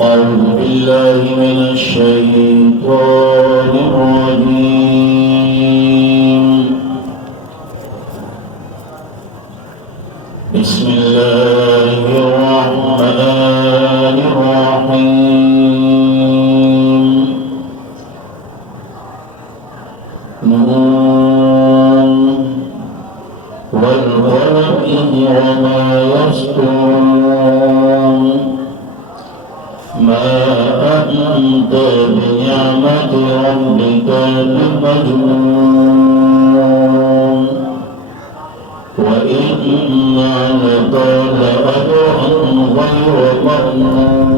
أعوذ بالله من الشيطان الرجيم. بسم الله الرحمن الرحيم. نون والقلم وما يسطرون. ما أنت بنعمة ربك بمجنون وإن لك لأجرا غير ممنون.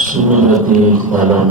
سورة قلم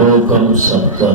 2:70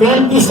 33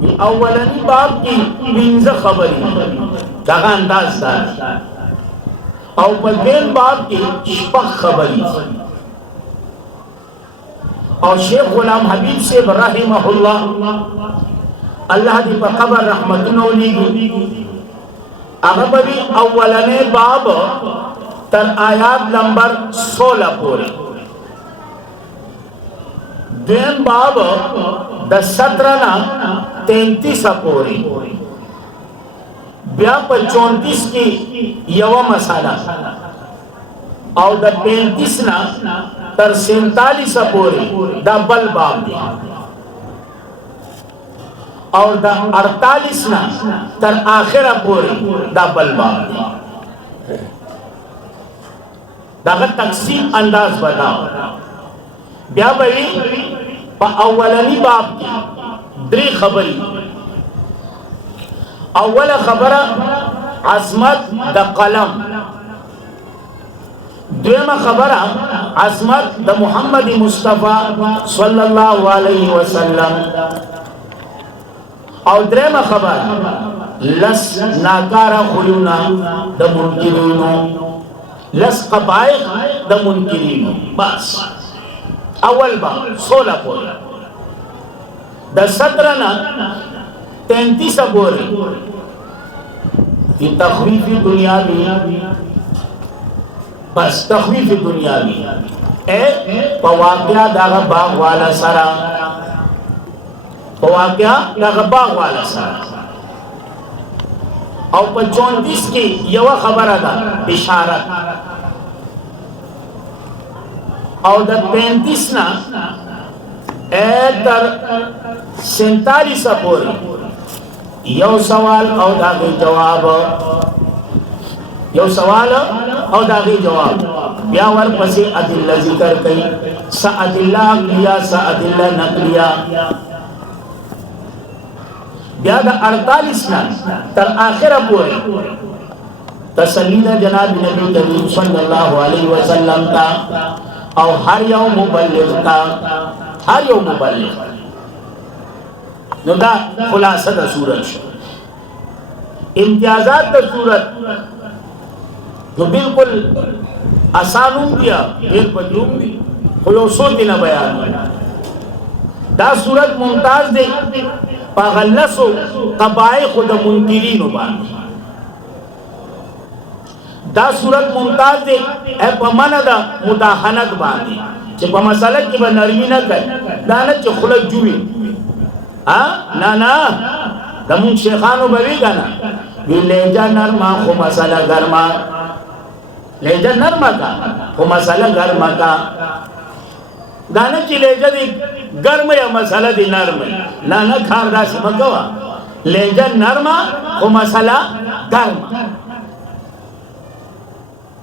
اولنی باب کی پنځه خبرې دغه انداز دار او په دین باب کې شپږ خبرې او شیخ غلام حبیب سے رحمه الله الله دې په قبر رحمتونه ولېږي هغه به اولنی باب تر آیات نمبر 16 پورې دین باب د 17 نا 33 پورې بیا په 34 کې یو مساله او د 35 نا تر 47 پورې دا بل باب دی اور دا 48 نا تر آخره پورې دا بل باب دی داغه تقسیم انداز بتاو بیا به په اولنی باب کې درې خبرې اوله خبره عظمت د قلم دویمه خبره عظمت د محمد مصطفی صلی الله علیه وسلم او دریمه خبره لس ناکارا خلونا د منکرینو لس قبائق د منکرینو بس اول باب 16 پورې د 17 نا 33 پورې کی تخویف دنیاوی بس تخویف دنیاوی پواقعہ داغا باغ والا سرا پواقعہ داغا باغ والا سرا او په 34 کې یو خبره ده بشارت او د 35 نا تر 47 پورې یو سوال او داغه جواب یو سوال او داغه جواب بیا ورپسې ادله ذکر کړي سادله عقلیه سادله نقلیه بیا د 48 نا تر اخره پورې تسلی د جناب نبی کریم صلی الله علیه وسلم تا او هر یو مبلغ تا هر یو مبلغ نو دا خلاصه د صورت شو امتیازات د صورت جو بالکل آسانوم دیا ډېر پجوم دي خو یو څو دینه بیان دا صورت ممتاز دی پاغلسو قبائق د منکرینو باندې دا صورت ممتاز دی په معنا د مداهنت باندې چې په مسله کې به نرمي نه کوي دا نه چې خلک جوړي نه نه زمون شیخانو به وی کنه وی لهجه نرمه خو مسله ګرمه لهجه نرمه کا خو مسله ګرمه کا دا نه چې لهجه دی ګرمه یا مسله دی نرمه نه نه کار داسې مکوه لهجه نرمه خو مسله ګرمه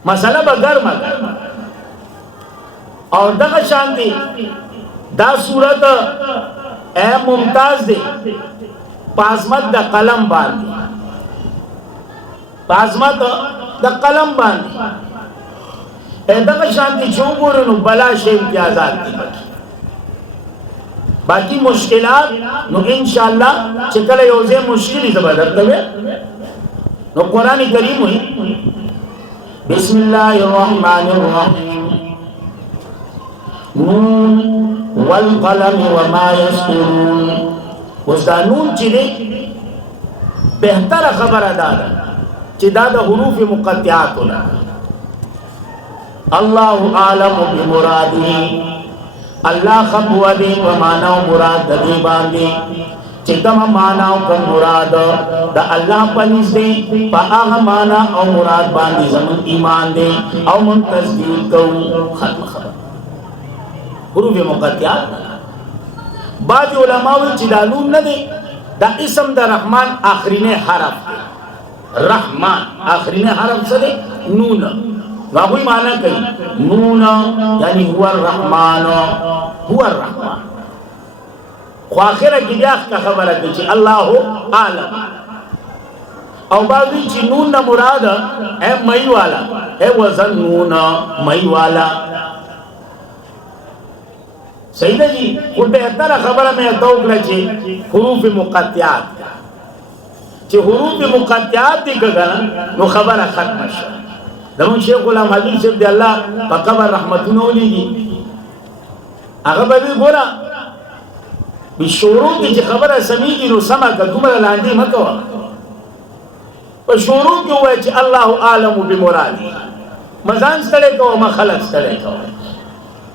مسله به ګرمه اور دغه شان دی دا صورت ممتاز دی پازمت د قلم باندې پازمت د قلم باندې دغه شان دی چې وګورئ نو بلا شی امتیازات دي باقی مشکلات نو ان شاء الله چې کله یو ځای مشکلی زبردست وي نو قران کریم وي بسم الله الرحمن الرحیم نون والقلم وما يسطرون وذا نون چې بهتره خبره ده چې دا د حروف مقطعات نه الله اعلم بمراده الله خبر دې په معنا او مراد دې باندې چې کوم معنا او کوم مراد د الله په نږدې په هغه معنا او مراد باندې زمون ایمان دې او مون تصدیق کوو ختم خبر حروف مقطعات بعض علماء چې دا نون نه دي دا اسم د رحمان اخرینه حرف رحمان اخرینه حرف څه دی نون واغوی معنی کوي نون یعنی هو الرحمن هو الرحمن خو اخره کې بیا خبره کوي چې الله اعلم او بعضی چې نون نه مراد ہے مئی والا ہے وزن نون مئی والا صحیح ده جی خو بهتره خبره مې ته وکړه چې حروف مقطعات چې حروف مقطعات دي کړه نو خبره ختمه شوه زمون شیخ غلام حبیب صاحب دی الله په قبر رحمتونه ولېږي هغه به ګوره په شروع کې چې خبره سمېږي نو سمه که دومره لاندې مه کوه په شروع کې ووایه چې الله اعلم بمرادي مزان ستړی کوه ما خلک ستړی کوه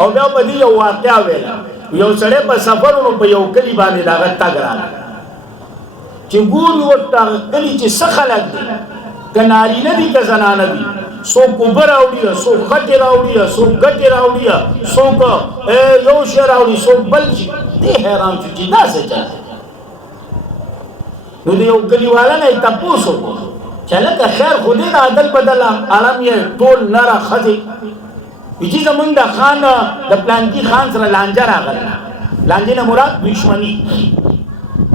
او بیا په دې یو واقعه ویله یو سړی په سفر نو په یو کلي باندې د هغه تګ راغی چې ګوري ورته هغه کلي چې څه خلک دي که نارینه دي که زنانه دي څوک اوبه راوړي څوک خټې راوړي څوک ګټې راوړي څوک یو شی راوړي څوک بل شي دې حیران شو چې دا څه چل نو د یو کلیواله نه یې تپوس وکړو چې هلکه خیر خو دې د عدل بدل عالم یې ټول نره ښځې ویچی زمونږ د خان د پلانکي خان سره لانجه راغله لانجې نه مراد دشمني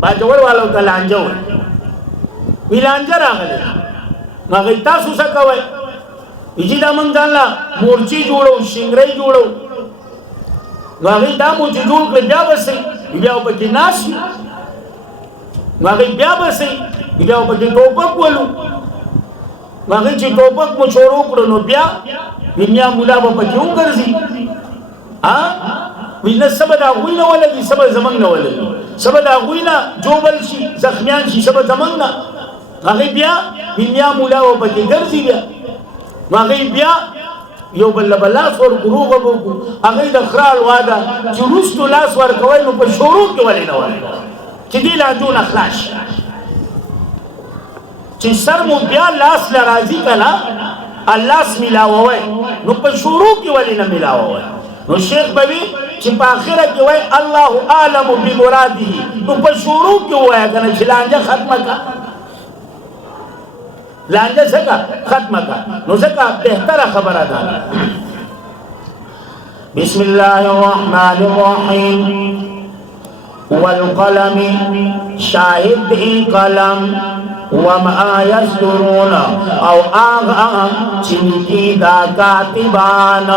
باجوړ والو ته لانجه وایي وی لانجه راغله نو هغوی تاسو څه کوئ ویچی دا مونږ ځان له مورچې جوړو شینګرۍ جوړو نو هغوی دا مو چې جوړ کړې بیا به صحیح بیا به پکې ناست وي نو هغوی بیا به صحیح بیا به پکې ټوپک ولو نو هغوی چې ټوپک مو شروع کړو نو بیا میا مولا به پکې وګرځي وی نه څه به د هغوی نه ولګي څه به زموږ نه ولګي څه به د هغوی نه جوبل شي زخمیان شي څه به زموږ نه هغوی بیا میا مولا به پکې ګرځي بیا نو هغوی بیا یو بل له لاس ورکړو روغه به وکړو هغوی د خره الوا ده چې وروستو لاس ورکوئ نو په شروع کې ولې نه ورکوئ چې دې لانجونه خلاص شي چې سر مو بیا لاس له راځي که نه اللاس ملاووئ نو په شروع کې ولې نه ملاووئ نو شیخ به وي چې په آخره کې وایي الله اعلم بمراده نو په شروع کې ووایه که نه چې لانجه ختمه که لانجه څه که ختمه که نو ځکه بهتره خبره ده بسم الله الرحمن الرحیم والقلم شاهد دی قلم وما یسطرون او آغا چنکی دا کاتبان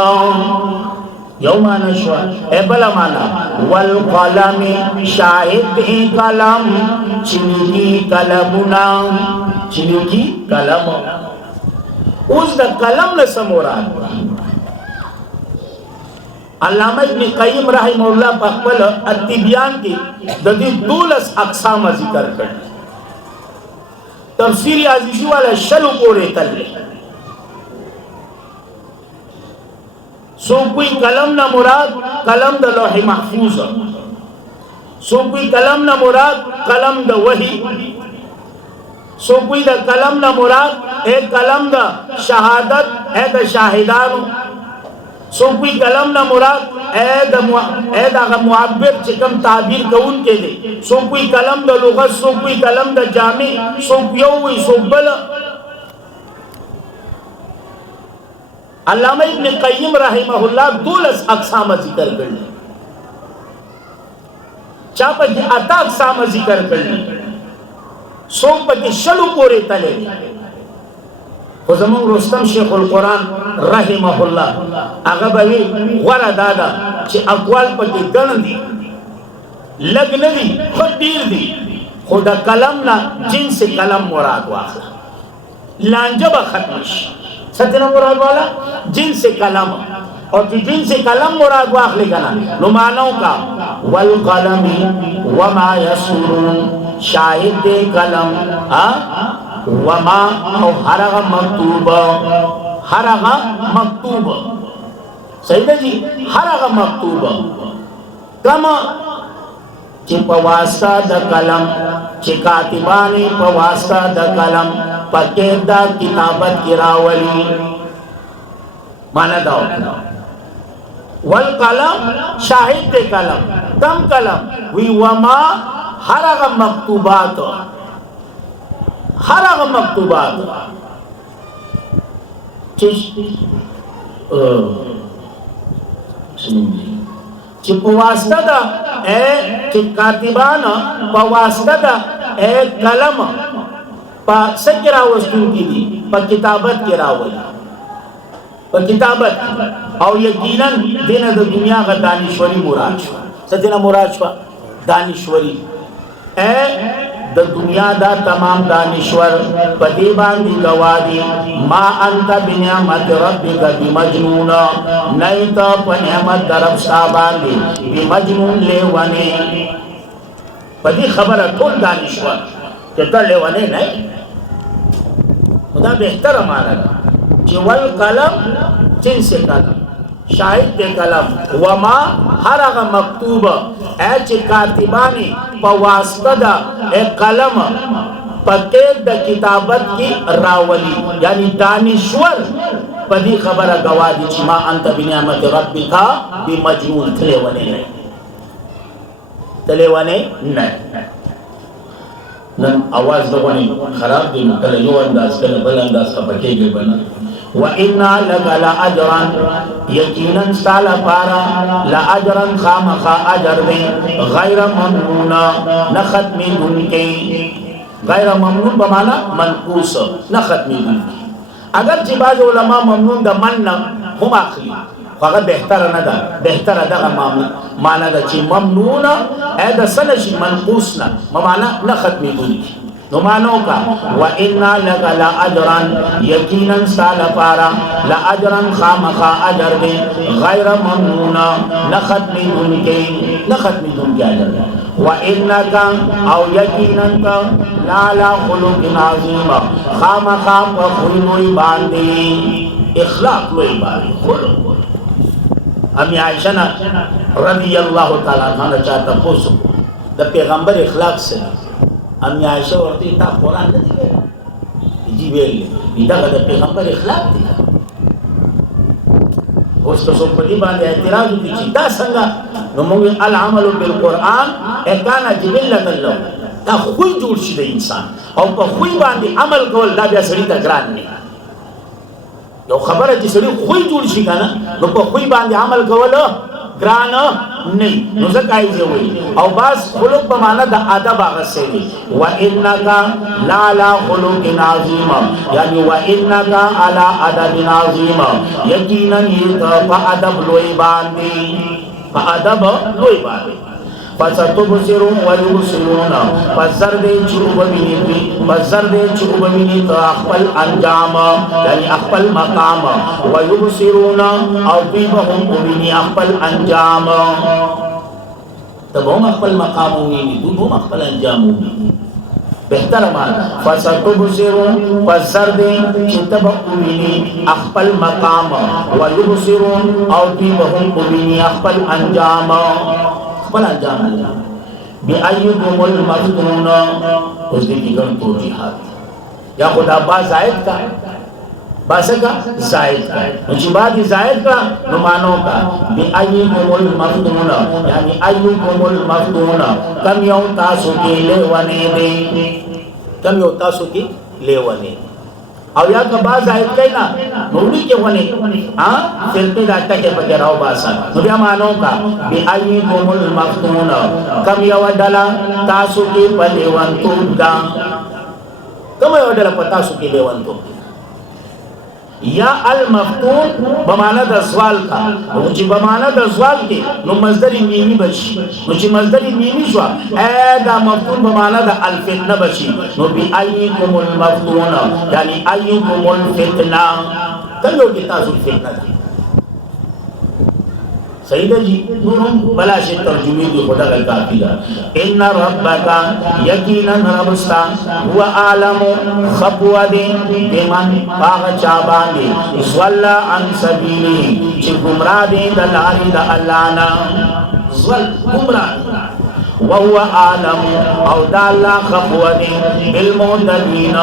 یو مانا شوا اے بلا مانا والقلم شاہد دی قلم چنکی قلمنا چنکی قلم اس دا قلم لسموران علامہ ابن قیم رحمہ اللہ پخبل التبیان کی ددی 12 اقسام ذکر کر تفسیری عزیزی والا شلو پورے تلے سو کوئی قلم نہ مراد قلم دا لوح محفوظ سو کوئی قلم نہ مراد قلم دا وحی سو کوئی دا قلم نہ مراد اے قلم دا شہادت اے دا شاہدانو سو کوئی قلم نہ مراد اے دا معبر چکم تعبیر کون کے دے سو کوئی قلم دا لغت سو کوئی قلم دا جامع سو یووی سو بلا علامہ ابن قیم رحمہ اللہ 12 اقسام ذکر کرنے چاپا کی اتا اقسام ذکر کرنے سو پا کی شلو پورے تلے وزمون رستم شیخ القرآن رحمہ اللہ اغبوی غورا دادا چی اقوال پا کی گن دی لگ ندی خود دیر دی خدا کلم نا جنس کلم مراد واخلا لانجب ختمش ستنا مراد والا جنس کلم اور کی جنس کلم مراد واخلے گنا نمانوں کا والقلم وما یسرون شاہد دے کلم وما او حرغ مکتوب صحیح ہے جی حرغ مکتوب کما چی پواسطہ دا کلم چی کاتبانی پواسطہ دا کلم پکیر دا کتابت کی راولی مانا داو والقلم شاہد دے کلم کم کلم وی وما حرغ مکتوبات حرغ مکتوبات چی پواسطہ دا اے چی کاتبانا پواسطہ دا اے کلم پا سکی راوستون کی دی پا کتابت کی راولی په کتابت او یقینا دینه د دنیا غ دانشوري مراد شو څه مراد شو دانشوري د دنیا دا تمام دانشور پدی باندې گوادی ما انت بنعمت ربک بمجنون نیت په نعمت درب ستا باندې بمجنون لیونه پدی خبره ټول دانشور چې ته لیونه نه خدا بهتر معنا چې ول قلم جنس قلم شاهد دے کلم وما ہر اغا مکتوب ایچ کاتبانی پا واسطہ دا قلم پتیب دا کتابت کی راولی یعنی دانشور پا دی خبر گوادی چی ما انت بنعمت ربی کا بی مجنون تلیوانے نہیں نن آواز دغونی خراب دی کل یو انداز کل بل انداز کا پکے گئے بنا وَإِنَّا لَكَ لَأَجْرًا یقیناً سالا پارا لَأَجْرًا خامخا اجر دیں غیر ممنون نختمی دن کے غیر ممنون بمانا منقوص نختمی دن کے اگر چی باز علماء ممنون دا من ہم آخلی فقط بہتر ندا بہتر دا مانا دا چی ممنون اے دا سنشی منقوصنا ممانا نختمی دن کے نمانو کا وَإِنَّا لَكَ لَأَجْرًا یقیناً سال پارا لَأَجْرًا خامخا اجر دے غیر ممنون نختمی دن کے اجر دے وَإِنَّكَ او یقیناً کا لَعَلَى خُلُقٍ عَظِيمٍ خامخا پخوئی باندے اخلاق لوئی باندے خلق امی عائشہ رضی اللہ تعالیٰ عنہ چاہتا پوسو دا پیغمبر اخلاق سے امی عائشہ ورطی تا قرآن ندی گئے جی بیلی بیدہ دا پیغمبر اخلاق دیا اس کا سوک پڑی باندے اعتراض ہوتی چی دا سنگا نمونگی العمل بالقرآن اکانا جبلت اللہ تا خوی جوڑ شده انسان او پا خوی باندے عمل کول دا بیا سڑی تا گران نہیں یو خبر ہے جی سڑی خوی جوڑ شده نا نو پا خوی باندے عمل کول گران نہیں نوزک آئیزے ہوئی او باز خلق بمانا دا عدب آغت سے دی وَإِنَّكَ لَعَلَى خُلُقٍ عَظِيمٍ یعنی وَإِنَّكَ عَلَى عَدَبٍ عَظِيمٍ یقیناً یہ تا پا عدب لوئی باندی فَسَتُبْصِرُ وَيُبْصِرُونَ فَزَرْدِ چُوب بینی تا اخپل انجام یعنی اخپل مقام وَيُبْصِرُونَ او بیبهم بینی اخپل انجام تب هم اخپل مقام بینی دو هم اخپل انجام بینی بہتر مان فَسَتُبْصِرُ فَزَرْدِ چُتب بینی اخپل مقام وَيُبْصِرُونَ او بیبهم بینی اخپل انجام بلا جان اللہ بِأَيُّكُمُ الْمَفْتُونَ اس دیکھی گن توجیحات یا خدا با زائد کا باسا کا زائد کا نچی بات زائد کا نمانوں کا بِأَيُّكُمُ الْمَفْتُونَ یعنی أَيُّكُمُ الْمَفْتُونَ کم یو تاسو کی لیوانے دے کم یو تاسو کی لیوانے او یا کا باز زائد کئی نا نوڑی کے ہونے فلپی داتا کے پکر آو باسا نبی امانوں کا بِأَيِّكُمُ الْمَفْتُونَ کم یو ڈلا تاسو کی پلیوان توب دا کم یو ڈلا پتاسو کی لیوان توب یا المفتون بمانا دا سوال کا نوچی بمانا دا سوال کے نو مزدری میمی بچی نوچی مزدری میمی شوا اے دا مفتون بمانا دا الفتنہ بچی نو بی ایکم المفتون یعنی ایکم الفتنہ کل لوگ تاسو الفتنہ دا صحیح ہے جی بلا سے ترجمے کی خدا کا کافی ہے ان ربک یقینا ربستا هو عالم خبود بمن باغ چاباندی صلی عن سبیلی چی گمراہ دے دلاری دا اللہ نا گمراہ وهو عالم او دا اللہ خبود بالمعتدین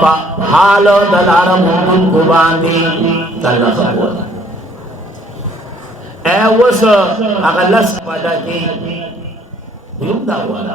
پا حال دلار ممکن کو باندی اللہ خبود اے وس اغلس پدا کی دیوم دا والا